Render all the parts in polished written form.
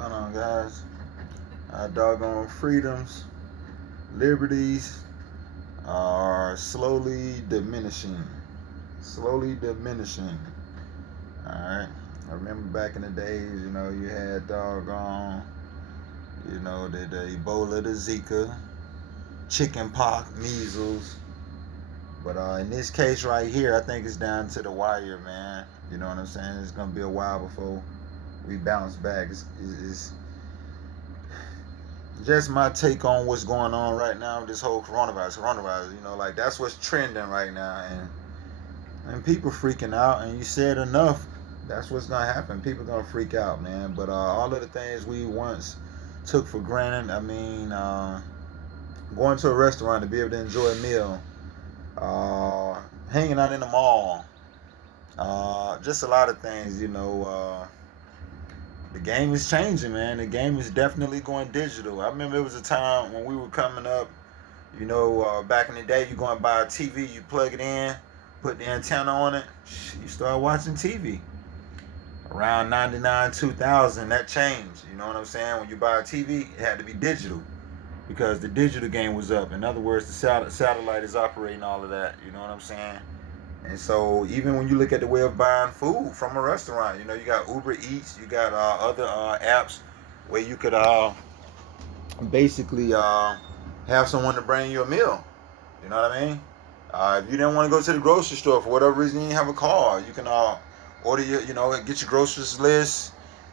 going on, guys? Our doggone freedoms, liberties are slowly diminishing. Slowly diminishing. Alright. I remember back in the days, you had doggone, the Ebola, the Zika, chicken pox, measles. But in this case right here, I think it's down to the wire, man. You know what I'm saying? It's going to be a while before we bounce back. It's just my take on what's going on right now with this whole coronavirus. Like that's what's trending right now, and people freaking out. And you said enough, that's what's gonna happen. People gonna freak out, man. But all of the things we once took for granted. I mean, going to a restaurant to be able to enjoy a meal, hanging out in the mall, just a lot of things. The game is changing, man. The game is definitely going digital. I remember it was a time when we were coming up, back in the day, you go and buy a TV, you plug it in, put the antenna on it, you start watching TV. Around 99, 2000, that changed. You know what I'm saying? When you buy a TV, it had to be digital because the digital game was up. In other words, the satellite is operating all of that. You know what I'm saying? And so even when you look at the way of buying food from a restaurant, you got Uber Eats, you got other apps where you could basically have someone to bring you a meal. You know what I mean? If you didn't want to go to the grocery store for whatever reason, you didn't have a car, you can order your, get your groceries list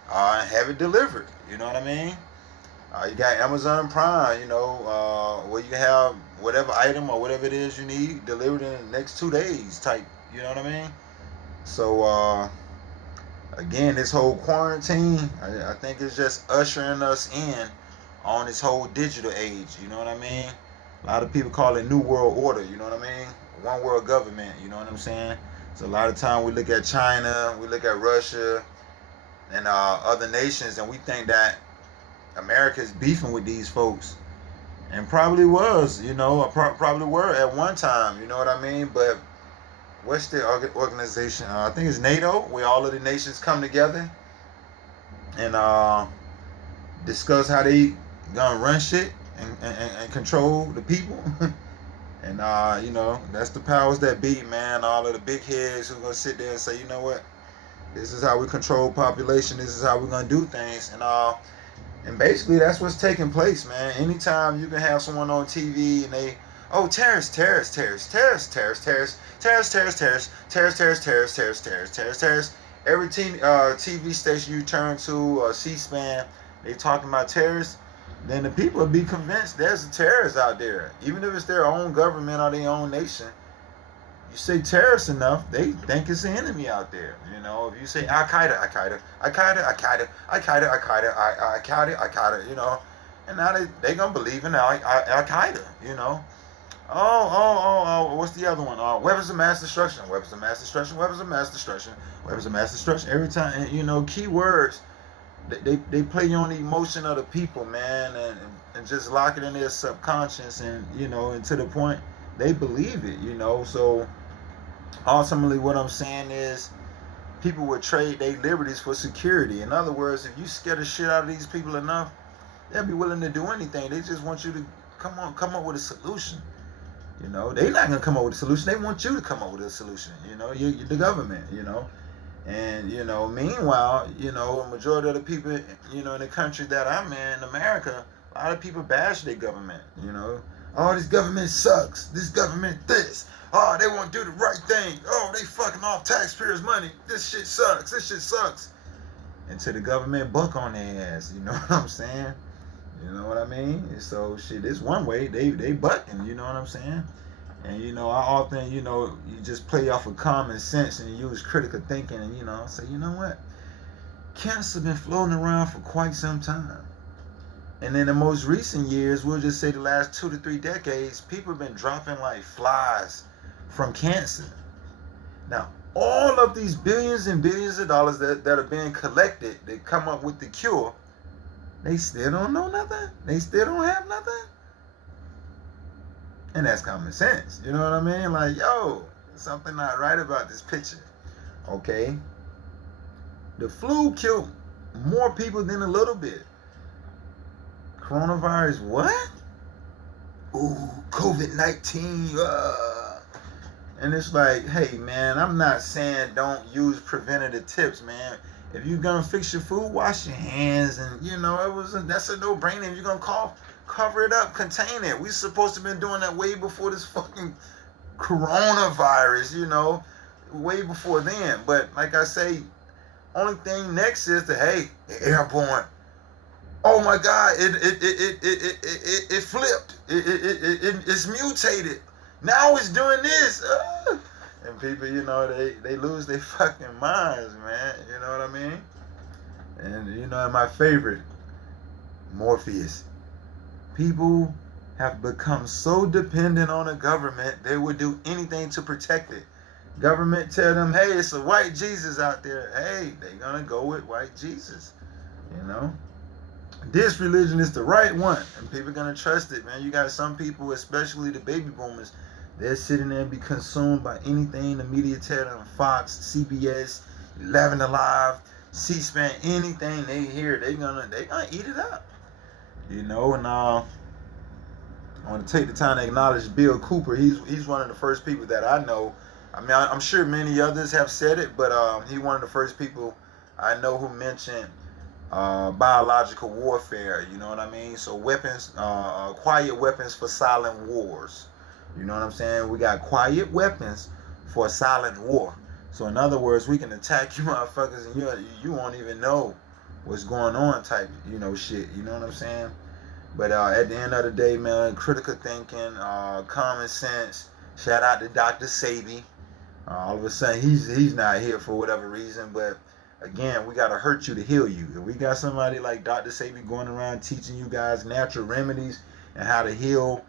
and have it delivered. You know what I mean? You got Amazon Prime, where you can have whatever item or whatever it is you need delivered in the next 2 days type. You know what I mean? So, again, this whole quarantine, I think it's just ushering us in on this whole digital age. You know what I mean? A lot of people call it New World Order. You know what I mean? One world government. You know what I'm saying? So a lot of time we look at China, we look at Russia, and other nations, and we think that America is beefing with these folks, and probably was, probably were at one time. You know what I mean? But what's the organization? I think it's NATO, where all of the nations come together and discuss how they gonna run shit and control the people. And that's the powers that be, man. All of the big heads who gonna sit there and say, you know what? This is how we control population. This is how we're gonna do things, and basically that's what's taking place, man. Anytime you can have someone on TV and they, terrorists, terrorists, terrorists, terrorists, terrorists, terrorists, terrorists, terrorists, terrorists, terrorists, terrorists, terrorists, terrorists, terrorists, terrorists, terrorists. Every TV station you turn to, CSPAN, they talking about terrorists. Then the people will be convinced there's a terrorist out there, even if it's their own government or their own nation. You say terrorist enough, they think it's an enemy out there. If you say Al Qaeda, Al Qaeda, Al Qaeda, Al Qaeda, Al Qaeda, Al Qaeda, Al Qaeda, Al Qaeda, and now they gonna believe in Al Qaeda. What's the other one? Weapons of mass destruction, weapons of mass destruction, weapons of mass destruction, weapons of mass destruction. Every time, keywords. They play you on the emotion of the people, man, and just lock it in their subconscious, and to the point they believe it, So ultimately, what I'm saying is, people would trade their liberties for security. In other words, if you scare the shit out of these people enough, they'll be willing to do anything. They just want you to come up with a solution. They're not gonna come up with a solution. They want you to come up with a solution. You're the government. And meanwhile, a majority of the people, in the country that I'm in, America, a lot of people bash their government. Oh, this government sucks. This government this. Oh, they won't do the right thing. Oh, they fucking off taxpayers' money. This shit sucks. This shit sucks. Until the government buck on their ass. You know what I'm saying? You know what I mean? So shit, it's one way they bucking. You know what I'm saying? And I often, you just play off of common sense and use critical thinking, and say, you know what? Cancer been floating around for quite some time. And in the most recent years, we'll just say the last 2 to 3 decades, people have been dropping like flies from cancer. Now, all of these billions and billions of dollars that are being collected that come up with the cure, they still don't know nothing. They still don't have nothing. And that's common sense. You know what I mean? Like, something not right about this picture. Okay? The flu killed More people than a little bit. Coronavirus, what? Ooh, COVID-19. And it's like, hey, man, I'm not saying don't use preventative tips, man. If you're going to fix your food, wash your hands. And, that's a no-brainer. If you're going to cough, cover it up, contain it. We're supposed to have been doing that way before this fucking coronavirus, way before then. But like I say, only thing next is hey, airborne. Oh my God, it flipped. It's mutated. Now it's doing this. And people, they lose their fucking minds, man. You know what I mean? And my favorite, Morpheus. People have become so dependent on the government, they would do anything to protect it. Government tell them, hey, it's a white Jesus out there. Hey, they're gonna go with white Jesus. This religion is the right one, and people are gonna trust it, man. You got some people, especially the baby boomers, they're sitting there and be consumed by anything the media tell them. Fox, CBS, 11 Alive, C-SPAN, anything they hear, they're gonna eat it up. And I want to take the time to acknowledge Bill Cooper. He's one of the first people that I know. I mean, I'm sure many others have said it, but he's one of the first people I know who mentioned biological warfare. You know what I mean? So weapons, quiet weapons for silent wars. You know what I'm saying? We got quiet weapons for a silent war. So in other words, we can attack you motherfuckers and you won't even know what's going on type, shit. You know what I'm saying? But at the end of the day, man, critical thinking, common sense. Shout out to Dr. Sebi. All of a sudden, he's not here for whatever reason. But again, we got to hurt you to heal you. If we got somebody like Dr. Sebi going around teaching you guys natural remedies and how to heal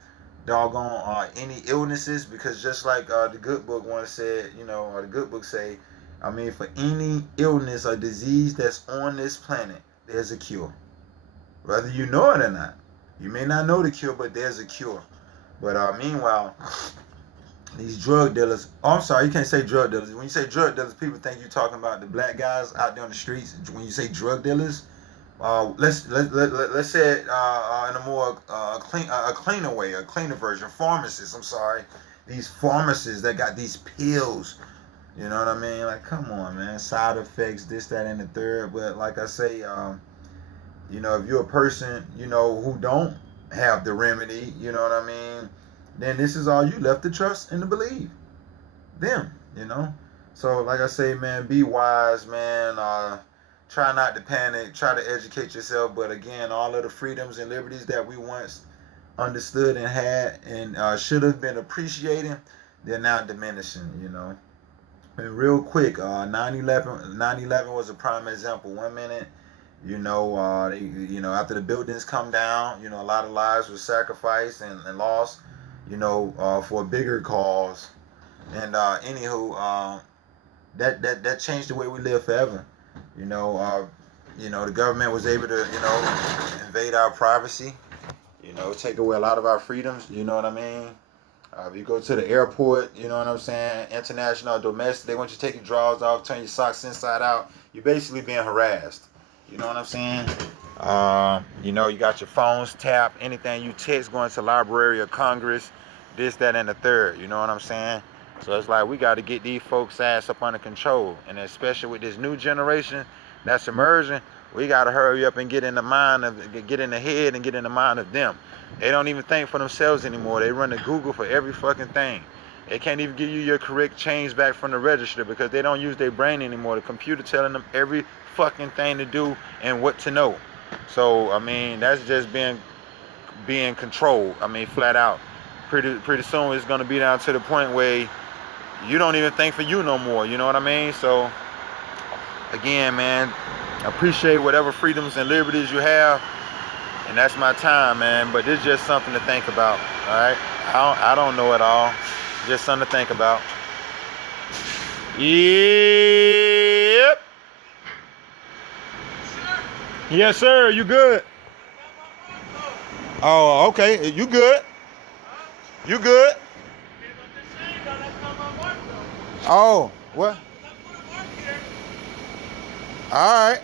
doggone any illnesses, because just like the good book once said, or the good book say, I mean, for any illness or disease that's on this planet, there's a cure. Whether you know it or not. You may not know the cure, but there's a cure. But meanwhile, these drug dealers, I'm sorry, you can't say drug dealers. When you say drug dealers, people think you're talking about the black guys out there on the streets. When you say drug dealers, let's say it in a more cleaner way, a cleaner version. Pharmacists, I'm sorry. These pharmacists that got these pills. You know what I mean? Like, come on, man. Side effects, this, that, and the third. But like I say, if you're a person, who don't have the remedy, you know what I mean, then this is all you left to trust and to believe. Them, So like I say, man, be wise, man. Try not to panic. Try to educate yourself. But again, all of the freedoms and liberties that we once understood and had and should have been appreciating, they're now diminishing, And real quick, 9/11 was a prime example. 1 minute, after the buildings come down, a lot of lives were sacrificed and lost, for a bigger cause. And that changed the way we live forever. The government was able to, invade our privacy, take away a lot of our freedoms. You know what I mean? If you go to the airport, you know what I'm saying, international, domestic, they want you to take your drawers off, turn your socks inside out. You're basically being harassed. You know what I'm saying? You got your phones tapped, anything you text going to Library of Congress, this, that, and the third. You know what I'm saying? So it's like we got to get these folks' ass up under control. And especially with this new generation that's emerging, we got to hurry up and get in the mind get in the head and get in the mind of them. They don't even think for themselves anymore. They run to Google for every fucking thing. They can't even give you your correct change back from the register because they don't use their brain anymore. The computer telling them every fucking thing to do and what to know. So I mean, that's just being controlled. I mean, flat out. Pretty soon it's gonna be down to the point where you don't even think for you no more. You know what I mean? So again, man, I appreciate whatever freedoms and liberties you have, and that's my time, man. But it's just something to think about. All right, I don't know it all. Just something to think about. Yep. Yes, sir. You good? Oh, okay. You good? You good? Oh, what? All right.